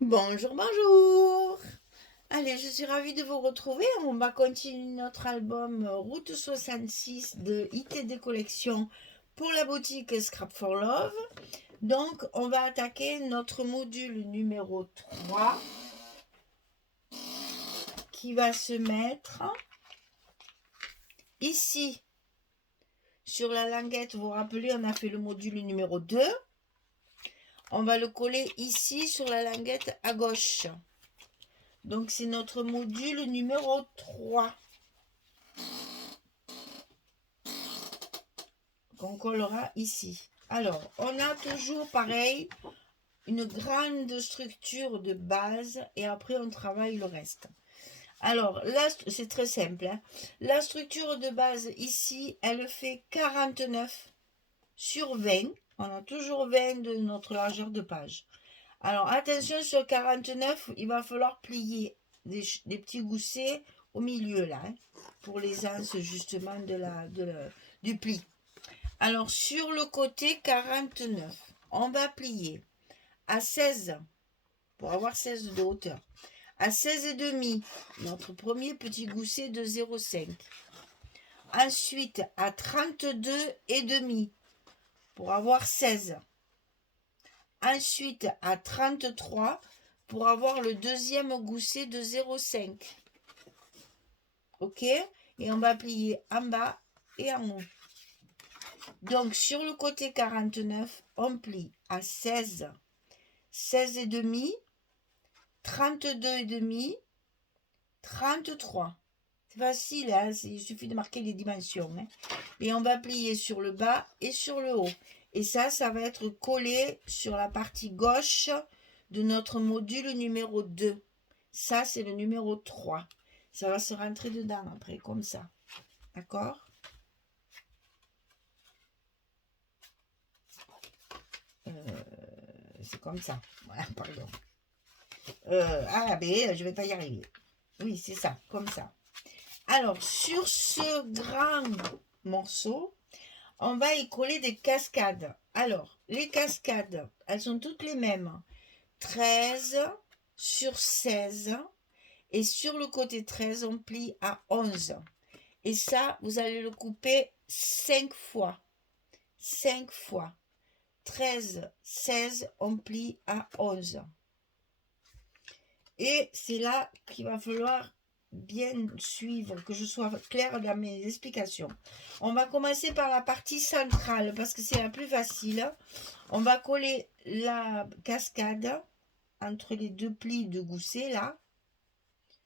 Bonjour, bonjour. Allez, je suis ravie de vous retrouver. On va continuer notre album Route 66 de ITD Collection pour la boutique Scrap for Love. Donc, on va attaquer notre module numéro 3 qui va se mettre ici sur la languette. Vous vous rappelez, on a fait le module numéro 2. On va le coller ici sur la languette à gauche. Donc, c'est notre module numéro 3. Qu'on collera ici. Alors, on a toujours pareil une grande structure de base et après on travaille le reste. Alors là, c'est très simple. Hein. La structure de base ici, elle fait 49 sur 20. On a toujours 20 de notre largeur de page. Alors attention, sur 49, il va falloir plier des petits goussets au milieu là, hein, pour les anses justement du pli. Alors, sur le côté 49, on va plier à 16 pour avoir 16 de hauteur. À 16 et demi, notre premier petit gousset de 0,5. Ensuite, à 32 et demi pour avoir 16. Ensuite, à 33 pour avoir le deuxième gousset de 0,5. Ok? Et on va plier en bas et en haut. Donc, sur le côté 49, on plie à 16, 16 et demi, 32 et demi, 33. C'est facile, hein, il suffit de marquer les dimensions. Hein. Et on va plier sur le bas et sur le haut. Et ça va être collé sur la partie gauche de notre module numéro 2. Ça, c'est le numéro 3. Ça va se rentrer dedans après, comme ça. D'accord? C'est comme ça. Voilà, pardon. B, je vais pas y arriver. Oui, c'est ça, comme ça. Alors, sur ce grand morceau, on va y coller des cascades. Alors, les cascades, elles sont toutes les mêmes. 13 sur 16. Et sur le côté 13, on plie à 11. Et ça, vous allez le couper 5 fois. 5 fois. 13, 16, on plie à 11. Et c'est là qu'il va falloir bien suivre, que je sois claire dans mes explications. On va commencer par la partie centrale parce que c'est la plus facile. On va coller la cascade entre les deux plis de gousset là,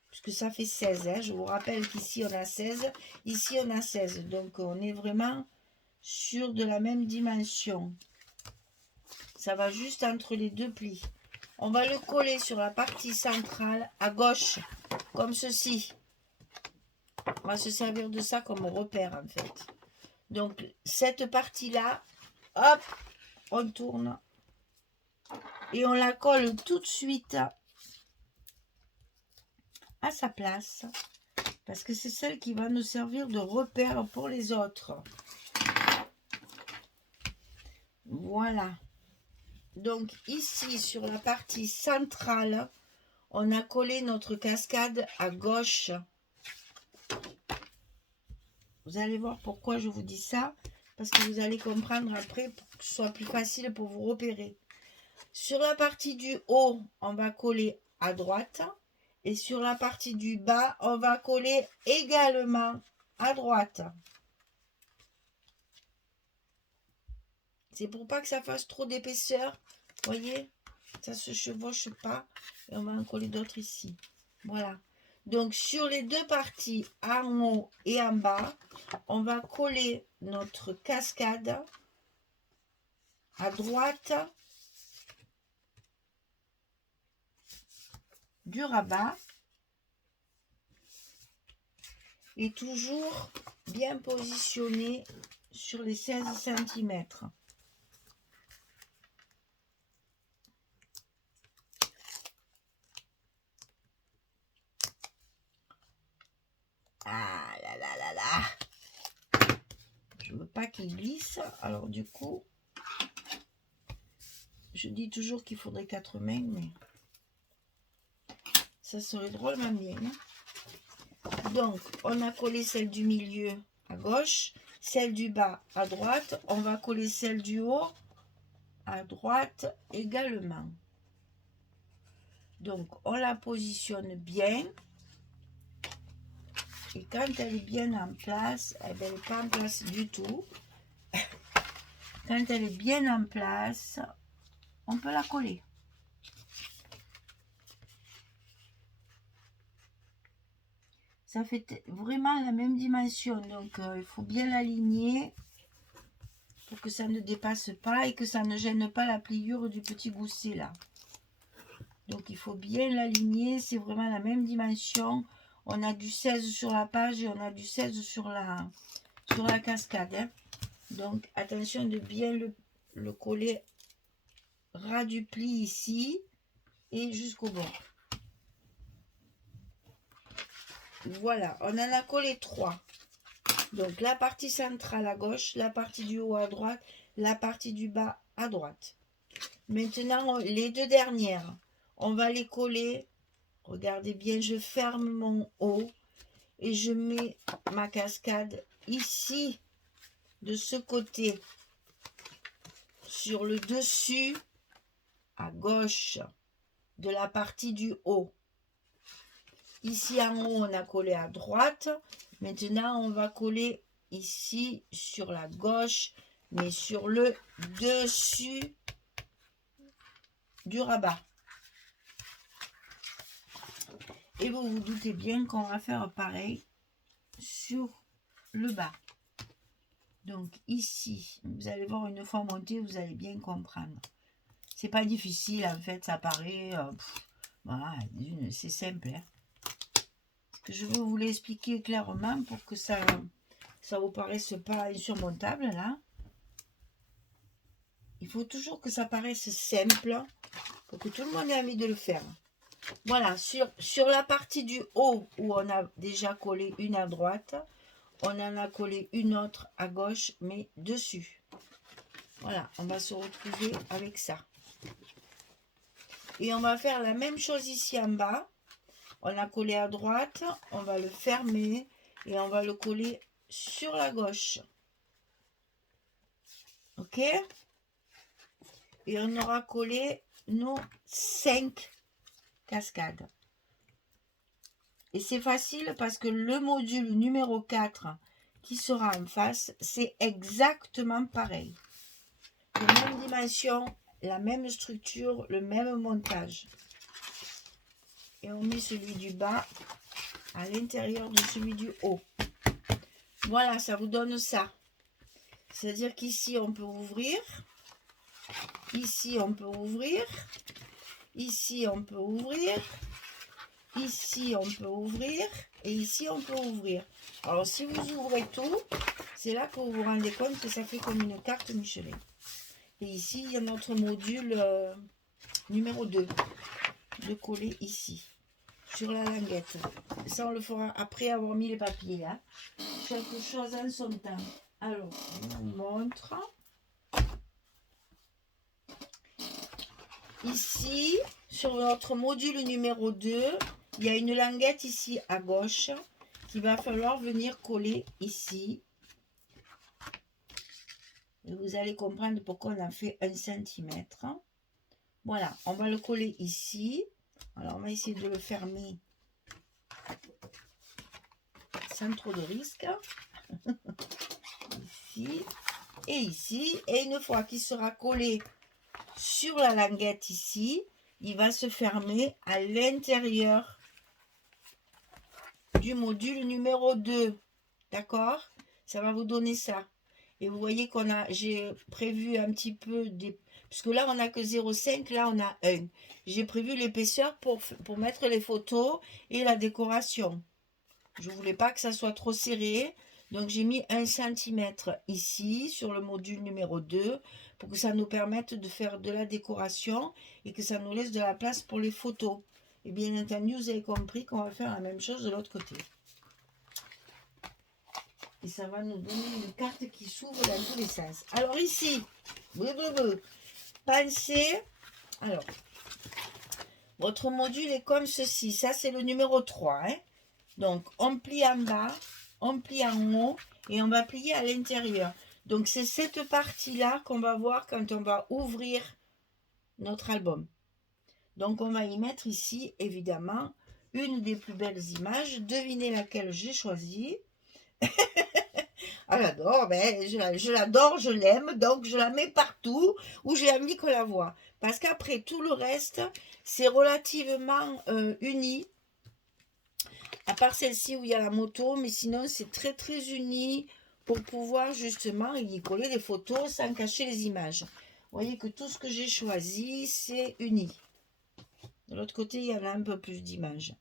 puisque ça fait 16. Hein. Je vous rappelle qu'ici on a 16, ici on a 16. Donc on est vraiment sur de la même dimension. Ça va juste entre les deux plis. On va le coller sur la partie centrale à gauche, comme ceci. On va se servir de ça comme repère en fait. Donc cette partie-là, hop, on tourne et on la colle tout de suite à sa place parce que c'est celle qui va nous servir de repère pour les autres. Voilà. Donc ici sur la partie centrale, on a collé notre cascade à gauche. Vous allez voir pourquoi je vous dis ça, parce que vous allez comprendre après pour que ce soit plus facile pour vous repérer. Sur la partie du haut, on va coller à droite. Et sur la partie du bas, on va coller également à droite. C'est pour pas que ça fasse trop d'épaisseur. Voyez, ça se chevauche pas. Et on va en coller d'autres ici. Voilà. Donc sur les deux parties, en haut et en bas, on va coller notre cascade à droite du rabat et toujours bien positionné sur les 16 cm. Ah là là là là. Je veux pas qu'il glisse, alors du coup, je dis toujours qu'il faudrait 4 mains, mais Ça serait drôlement bien. Donc, on a collé celle du milieu à gauche, celle du bas à droite. On va coller celle du haut à droite également. Donc, on la positionne bien. Et quand elle est bien en place, eh bien, elle n'est pas en place du tout. Quand elle est bien en place, on peut la coller. Ça fait vraiment la même dimension, donc il faut bien l'aligner pour que ça ne dépasse pas et que ça ne gêne pas la pliure du petit gousset là. Donc il faut bien l'aligner, c'est vraiment la même dimension. On a du 16 sur la page et on a du 16 sur la cascade. Hein. Donc attention de bien le coller ras du pli ici et jusqu'au bord. Voilà, on en a collé 3. Donc la partie centrale à gauche, la partie du haut à droite, la partie du bas à droite. Maintenant, les 2 dernières, on va les coller. Regardez bien, je ferme mon haut et je mets ma cascade ici, de ce côté, sur le dessus à gauche de la partie du haut. Ici en haut, on a collé à droite. Maintenant, on va coller ici sur la gauche, mais sur le dessus du rabat. Et vous vous doutez bien qu'on va faire pareil sur le bas. Donc ici, vous allez voir une fois monté, vous allez bien comprendre. C'est pas difficile en fait, ça paraît... voilà, c'est simple. Hein. Je vais vous l'expliquer clairement pour que ça vous paraisse pas insurmontable là. Il faut toujours que ça paraisse simple pour que tout le monde ait envie de le faire. Voilà, sur la partie du haut où on a déjà collé une à droite, on en a collé une autre à gauche, mais dessus. Voilà, on va se retrouver avec ça. Et on va faire la même chose ici en bas. On a collé à droite, on va le fermer et on va le coller sur la gauche. Ok? Et on aura collé nos 5 cascades. Et c'est facile parce que le module numéro 4 qui sera en face, c'est exactement pareil. La même dimension, la même structure, le même montage. Et on met celui du bas à l'intérieur de celui du haut. Voilà, ça vous donne ça. C'est-à-dire qu'ici, on peut ouvrir. Ici, on peut ouvrir. Ici, on peut ouvrir. Ici, on peut ouvrir. Et ici, on peut ouvrir. Alors, si vous ouvrez tout, c'est là que vous vous rendez compte que ça fait comme une carte Michelin. Et ici, il y a notre module numéro 2. De coller ici. Sur la languette. Ça, on le fera après avoir mis les papiers. Hein. Chaque chose en son temps. Alors, je vous montre. Ici, sur notre module numéro 2, il y a une languette ici à gauche qu'il va falloir venir coller ici. Et vous allez comprendre pourquoi on a fait 1 cm. Voilà, on va le coller ici. Alors, on va essayer de le fermer sans trop de risque. Ici et ici. Et une fois qu'il sera collé sur la languette ici, il va se fermer à l'intérieur du module numéro 2. D'accord? Ça va vous donner ça. Et vous voyez j'ai prévu un petit peu des... Parce que là, on n'a que 0,5, là, on a 1. J'ai prévu l'épaisseur pour mettre les photos et la décoration. Je ne voulais pas que ça soit trop serré. Donc, j'ai mis 1 cm ici, sur le module numéro 2, pour que ça nous permette de faire de la décoration et que ça nous laisse de la place pour les photos. Et bien entendu, vous avez compris qu'on va faire la même chose de l'autre côté. Et ça va nous donner une carte qui s'ouvre dans tous les sens. Alors ici, pensez... Alors, votre module est comme ceci. Ça, c'est le numéro 3. Hein. Donc, on plie en bas, on plie en haut et on va plier à l'intérieur. Donc, c'est cette partie-là qu'on va voir quand on va ouvrir notre album. Donc, on va y mettre ici, évidemment, une des plus belles images. Devinez laquelle j'ai choisie. Ah, j'adore, ben, je l'adore, je l'aime, donc je la mets partout où j'ai envie qu'on la voit. Parce qu'après, tout le reste, c'est relativement uni. À part celle-ci où il y a la moto, mais sinon, c'est très, très uni pour pouvoir justement y coller les photos sans cacher les images. Vous voyez que tout ce que j'ai choisi, c'est uni. De l'autre côté, il y en a un peu plus d'images.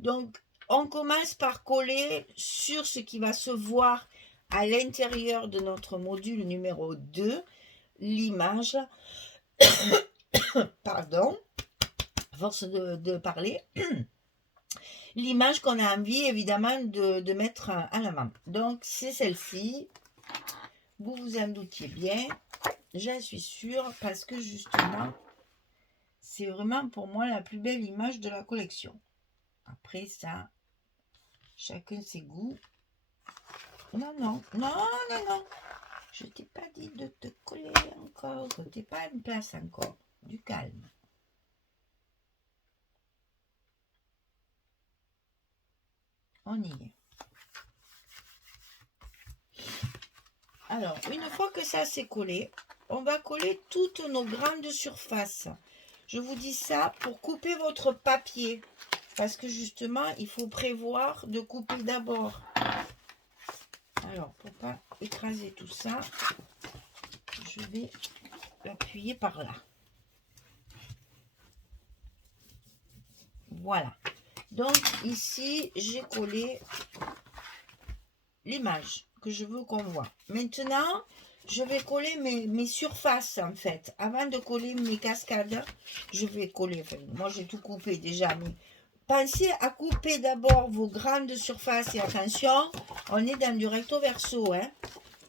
Donc, on commence par coller sur ce qui va se voir à l'intérieur de notre module numéro 2, l'image, pardon, à force de parler, l'image qu'on a envie évidemment de mettre en avant. Donc, c'est celle-ci, vous vous en doutiez bien, j'en suis sûre, parce que justement, c'est vraiment pour moi la plus belle image de la collection. Après ça, chacun ses goûts. Non, non, non, non, non. Je t'ai pas dit de te coller encore. Je t'ai pas une place encore. Du calme. On y est. Alors, une fois que ça s'est collé, on va coller toutes nos grandes surfaces. Je vous dis ça pour couper votre papier. Parce que justement, il faut prévoir de couper d'abord. Alors, pour ne pas écraser tout ça, je vais l'appuyer par là. Voilà. Donc, ici, j'ai collé l'image que je veux qu'on voit. Maintenant, je vais coller mes surfaces, en fait. Avant de coller mes cascades, je vais coller... Enfin, moi, j'ai tout coupé déjà, mais pensez à couper d'abord vos grandes surfaces. Et attention, on est dans du recto verso. Hein.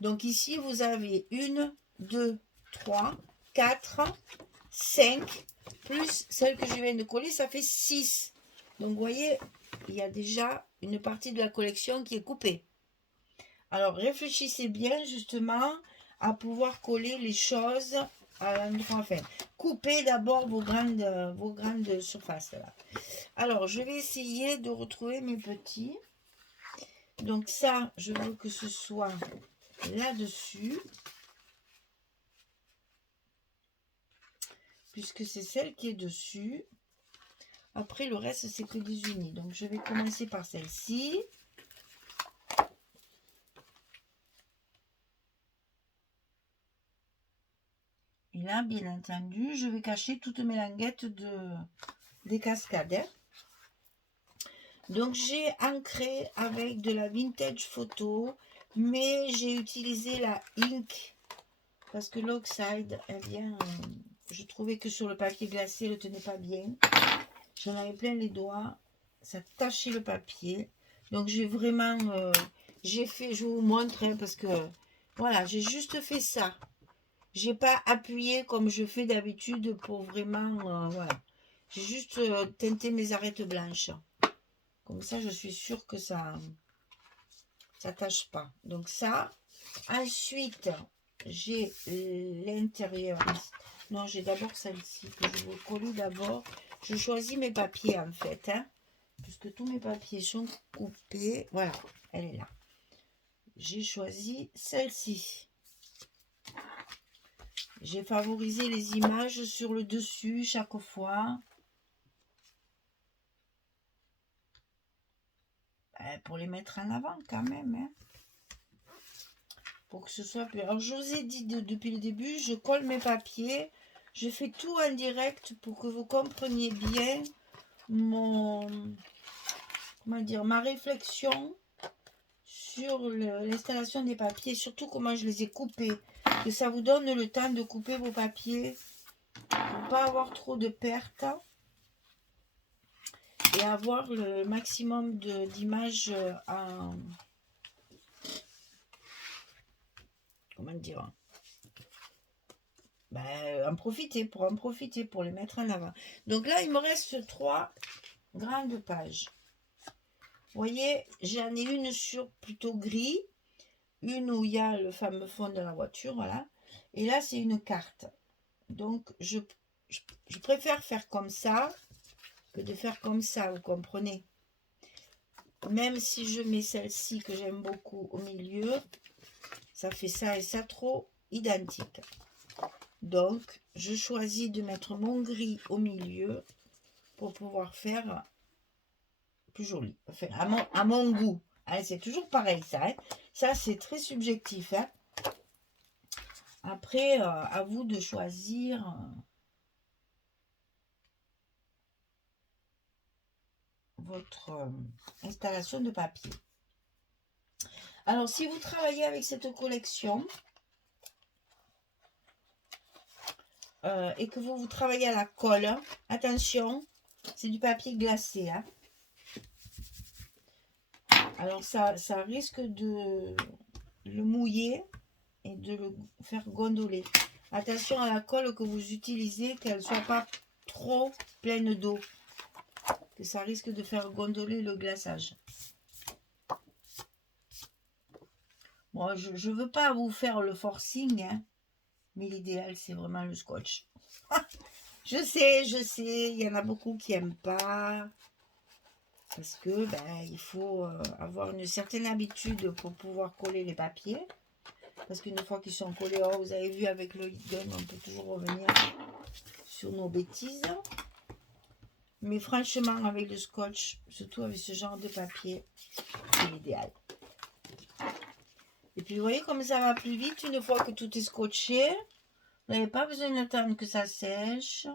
Donc, ici, vous avez 1, 2, 3, 4, 5, plus celle que je viens de coller, ça fait 6. Donc, vous voyez, il y a déjà une partie de la collection qui est coupée. Alors, réfléchissez bien, justement, à pouvoir coller les choses à l'endroit. Enfin, coupez d'abord vos grandes surfaces. Là. Alors, je vais essayer de retrouver mes petits. Donc, ça, je veux que ce soit là-dessus. Puisque c'est celle qui est dessus. Après, le reste, c'est que des unis. Donc, je vais commencer par celle-ci. Et là, bien entendu, je vais cacher toutes mes languettes des cascades. Hein. Donc, j'ai ancré avec de la vintage photo, mais j'ai utilisé la ink parce que l'oxyde, eh bien, je trouvais que sur le papier glacé, elle ne tenait pas bien. J'en avais plein les doigts, ça tachait le papier. Donc, j'ai vraiment, j'ai fait, je vous montre, hein, parce que, voilà, j'ai juste fait ça. J'ai pas appuyé comme je fais d'habitude pour vraiment, voilà. J'ai juste teinté mes arêtes blanches. Comme ça, je suis sûre que ça tâche pas. Donc ça. Ensuite, j'ai l'intérieur. Non, j'ai d'abord celle-ci que je vais coller d'abord. Je choisis mes papiers en fait. Hein, puisque tous mes papiers sont coupés. Voilà, elle est là. J'ai choisi celle-ci. J'ai favorisé les images sur le dessus chaque fois. Pour les mettre en avant quand même. Hein. Pour que ce soit plus... Alors, je vous ai dit depuis le début, je colle mes papiers. Je fais tout en direct pour que vous compreniez bien ma réflexion sur l'installation des papiers. Surtout comment je les ai coupés. Que ça vous donne le temps de couper vos papiers pour ne pas avoir trop de pertes. Et avoir le maximum d'images en... Comment dire, en profiter, pour les mettre en avant. Donc là, il me reste 3 grandes pages. Vous voyez, j'en ai une sur plutôt gris, une où il y a le fameux fond de la voiture, voilà. Et là, c'est une carte. Donc, je préfère faire comme ça que de faire comme ça, vous comprenez? Même si je mets celle-ci que j'aime beaucoup au milieu, ça fait ça et ça trop identique. Donc, je choisis de mettre mon gris au milieu pour pouvoir faire plus joli. Enfin, à mon goût. Hein, c'est toujours pareil, ça. Hein. Ça, c'est très subjectif. Hein. Après, à vous de choisir votre installation de papier. Alors, si vous travaillez avec cette collection et que vous travaillez à la colle, attention, c'est du papier glacé. Hein. Alors, ça risque de le mouiller et de le faire gondoler. Attention à la colle que vous utilisez, qu'elle ne soit pas trop pleine d'eau, que ça risque de faire gondoler le glaçage. Bon, je ne veux pas vous faire le forcing, hein, mais l'idéal, c'est vraiment le scotch. Je sais, il y en a beaucoup qui n'aiment pas, parce que il faut avoir une certaine habitude pour pouvoir coller les papiers. Parce qu'une fois qu'ils sont collés, oh, vous avez vu avec le heat gun, on peut toujours revenir sur nos bêtises. Mais franchement, avec le scotch, surtout avec ce genre de papier, c'est l'idéal. Et puis, vous voyez comme ça va plus vite une fois que tout est scotché. Vous n'avez pas besoin d'attendre que ça sèche.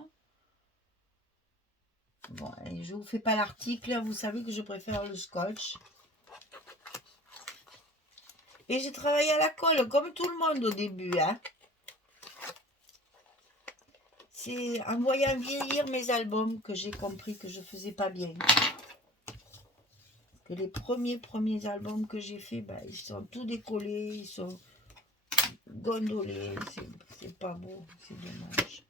Bon, je ne vous fais pas l'article. Vous savez que je préfère le scotch. Et j'ai travaillé à la colle, comme tout le monde au début. Hein. C'est en voyant vieillir mes albums que j'ai compris que je ne faisais pas bien. Que les premiers albums que j'ai faits, ils sont tout décollés, ils sont gondolés. C'est pas beau, c'est dommage.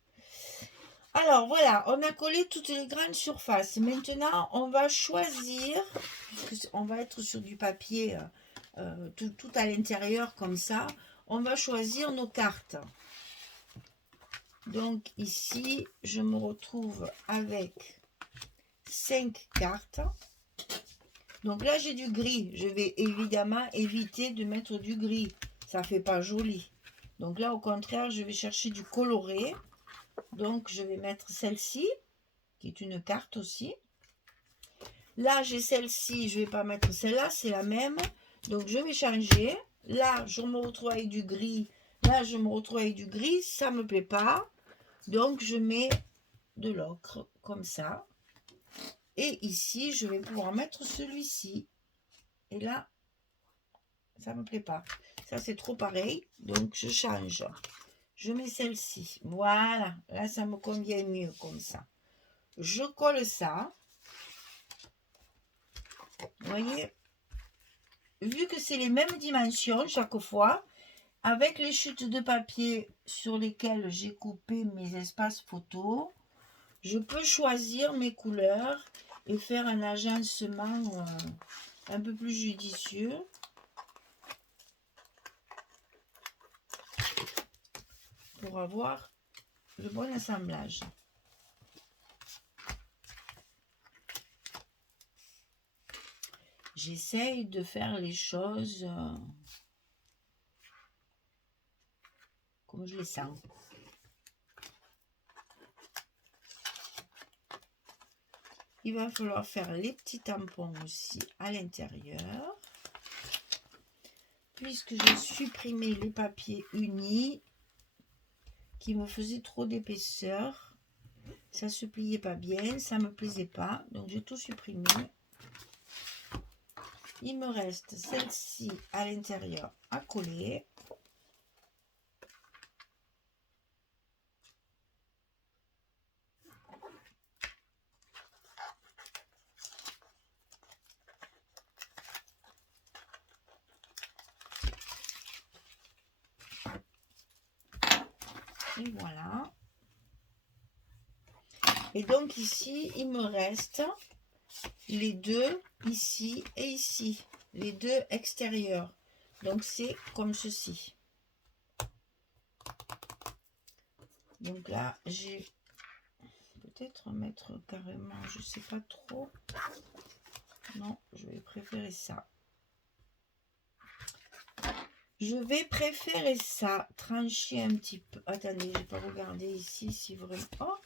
Alors voilà, on a collé toutes les grandes surfaces. Maintenant, on va choisir, puisqu'on va être sur du papier tout à l'intérieur comme ça, on va choisir nos cartes. Donc ici, je me retrouve avec 5 cartes. Donc là, j'ai du gris. Je vais évidemment éviter de mettre du gris. Ça fait pas joli. Donc là, au contraire, je vais chercher du coloré. Donc, je vais mettre celle-ci, qui est une carte aussi. Là, j'ai celle-ci. Je ne vais pas mettre celle-là. C'est la même. Donc, je vais changer. Là, je me retrouve avec du gris. Là, je me retrouve avec du gris. Ça ne me plaît pas. Donc, je mets de l'ocre, comme ça. Et ici, je vais pouvoir mettre celui-ci. Et là, ça ne me plaît pas. Ça, c'est trop pareil. Donc, je change. Je mets celle-ci. Voilà. Là, ça me convient mieux comme ça. Je colle ça. Vous voyez, vu que c'est les mêmes dimensions chaque fois, avec les chutes de papier sur lesquelles j'ai coupé mes espaces photos, je peux choisir mes couleurs et faire un agencement un peu plus judicieux. Pour avoir le bon assemblage. J'essaye de faire les choses comme je les sens. Il va falloir faire les petits tampons aussi à l'intérieur. Puisque j'ai supprimé les papiers unis qui me faisaient trop d'épaisseur. Ça ne se pliait pas bien, ça ne me plaisait pas. Donc j'ai tout supprimé. Il me reste celle-ci à l'intérieur à coller. Et voilà. Et donc ici, il me reste les deux ici et ici. Les deux extérieurs. Donc c'est comme ceci. Donc là, j'ai peut-être mettre carrément, je sais pas trop. Non, je vais préférer ça. Je vais préférer ça, trancher un petit peu. Attendez, je vais pas regarder ici si vraiment... Oh,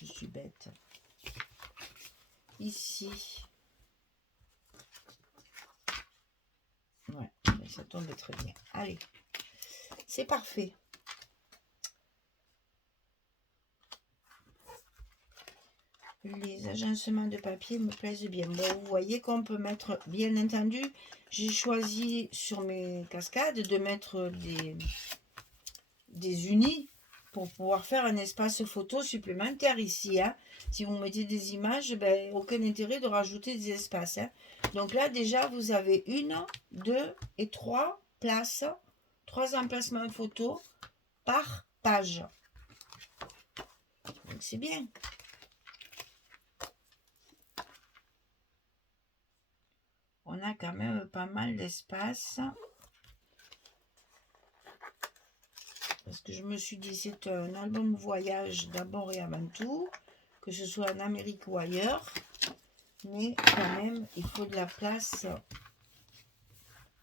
je suis bête. Ici. Ouais, ça tombe très bien. Allez, c'est parfait. Les agencements de papier me plaisent bien. Bon, vous voyez qu'on peut mettre, bien entendu, j'ai choisi sur mes cascades de mettre des unis pour pouvoir faire un espace photo supplémentaire ici. Hein. Si vous mettez des images, ben, aucun intérêt de rajouter des espaces. Hein. Donc là, déjà, vous avez 1, 2 et 3 places, 3 emplacements photos par page. Donc c'est bien. On a quand même pas mal d'espace. Parce que je me suis dit, c'est un album voyage d'abord et avant tout. Que ce soit en Amérique ou ailleurs. Mais quand même, il faut de la place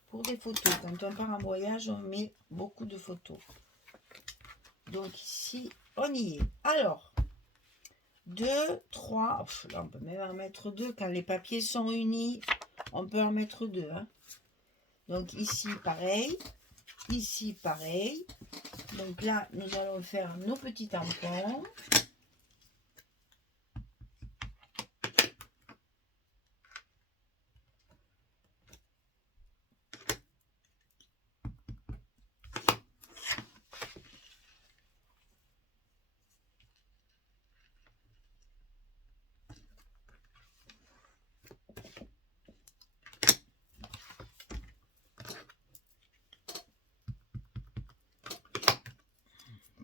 pour des photos. Quand on part en voyage, on met beaucoup de photos. Donc ici, on y est. Alors, 2, 3. Là, on peut même en mettre 2. Quand les papiers sont unis, on peut en mettre 2. Hein. Donc ici, pareil. Ici, pareil. Donc là, nous allons faire nos petits tampons.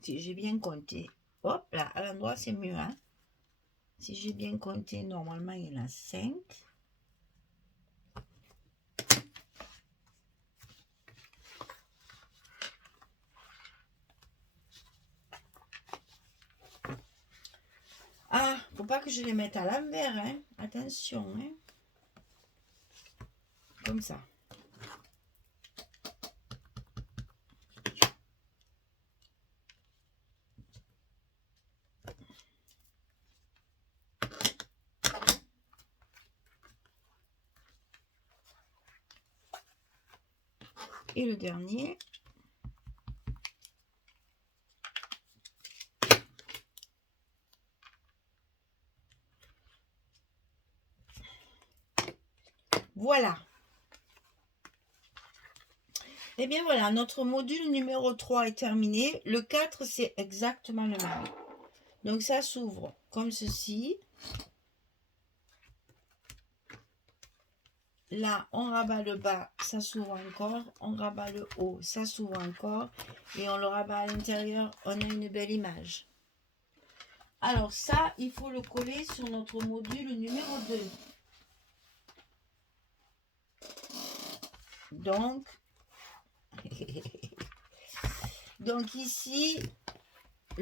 Si j'ai bien compté, hop là, à l'endroit c'est mieux. Hein? Si j'ai bien compté, normalement il y en a 5. Ah, faut pas que je les mette à l'envers, hein? Attention, hein? Comme ça. Et le dernier. Voilà. Et bien voilà, notre module numéro 3 est terminé. Le 4, c'est exactement le même. Donc ça s'ouvre comme ceci. Là, on rabat le bas, ça s'ouvre encore. On rabat le haut, ça s'ouvre encore. Et on le rabat à l'intérieur, on a une belle image. Alors ça, il faut le coller sur notre module numéro 2. Donc ici,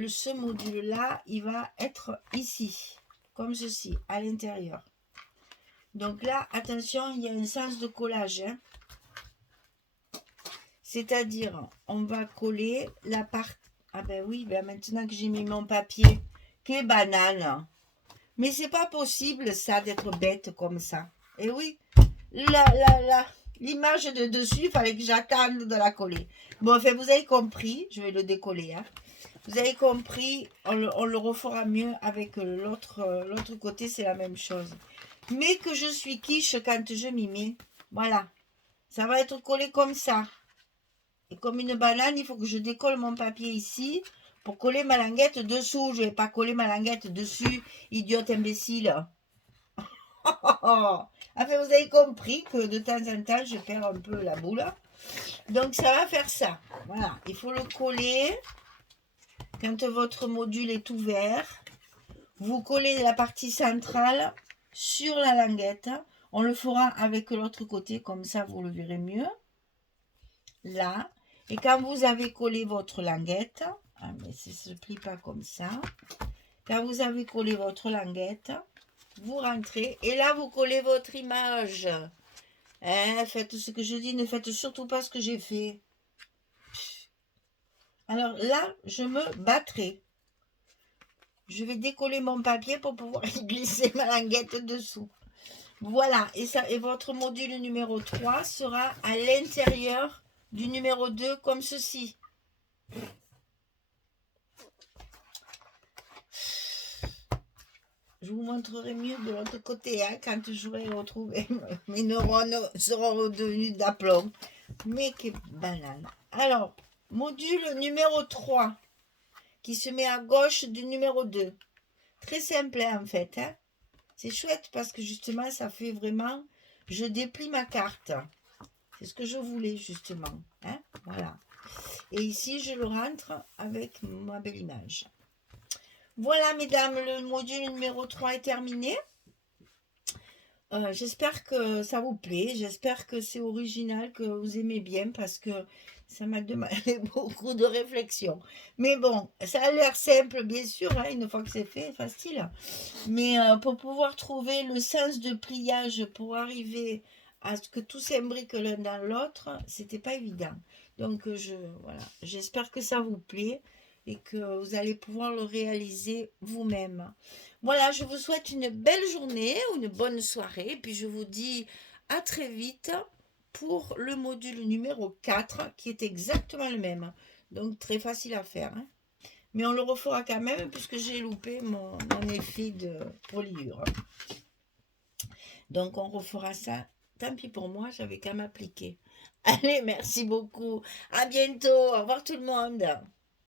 ce module-là, il va être ici, comme ceci, à l'intérieur. Donc là, attention, il y a un sens de collage. Hein. C'est-à-dire, on va coller la partie... Ah ben oui, ben maintenant que j'ai mis mon papier, quelle banane. Mais c'est pas possible, ça, d'être bête comme ça. Et oui, l'image de dessus, il fallait que j'attende de la coller. Bon, enfin, vous avez compris, je vais le décoller. Hein. Vous avez compris, on le refera mieux avec l'autre côté, c'est la même chose. Mais que je suis quiche quand je m'y mets. Voilà. Ça va être collé comme ça. Et comme une banane, il faut que je décolle mon papier ici pour coller ma languette dessous. Je ne vais pas coller ma languette dessus, idiote imbécile. Enfin, vous avez compris que de temps en temps, je perds un peu la boule. Donc, ça va faire ça. Voilà. Il faut le coller. quand votre module est ouvert, vous collez la partie centrale sur la languette. On le fera avec l'autre côté, comme ça vous le verrez mieux. Là. Et quand vous avez collé votre languette, ah mais ça ne se plie pas comme ça. Quand vous avez collé votre languette, vous rentrez et là vous collez votre image. Hein, faites ce que je dis, ne faites surtout pas ce que j'ai fait. Alors là, je me battrai. Je vais décoller mon papier pour pouvoir glisser ma languette dessous. Voilà, et votre module numéro 3 sera à l'intérieur du numéro 2 comme ceci. Je vous montrerai mieux de l'autre côté, hein, quand j'aurai retrouvé. Mes neurones seront redevenus d'aplomb. Mais quelle banane. Alors, module numéro 3, qui se met à gauche du numéro 2. Très simple, hein, en fait. Hein. C'est chouette parce que justement, ça fait vraiment... Je déplie ma carte. C'est ce que je voulais, justement. Hein. Voilà. Et ici, je le rentre avec ma belle image. Voilà, mesdames, le module numéro 3 est terminé. J'espère que ça vous plaît. J'espère que c'est original, que vous aimez bien, parce que ça m'a demandé beaucoup de réflexion. Mais bon, ça a l'air simple, bien sûr, hein, une fois que c'est fait, facile. Mais pour pouvoir trouver le sens de pliage, pour arriver à ce que tout s'imbrique l'un dans l'autre, c'était pas évident. Donc, voilà, j'espère que ça vous plaît et que vous allez pouvoir le réaliser vous-même. Voilà, je vous souhaite une belle journée ou une bonne soirée. Puis je vous dis à très vite pour le module numéro 4 qui est exactement le même. Donc très facile à faire. Hein. Mais on le refera quand même puisque j'ai loupé mon effet de reliure. Donc on refera ça. Tant pis pour moi, j'avais qu'à m'appliquer. Allez, merci beaucoup. À bientôt. Au revoir tout le monde.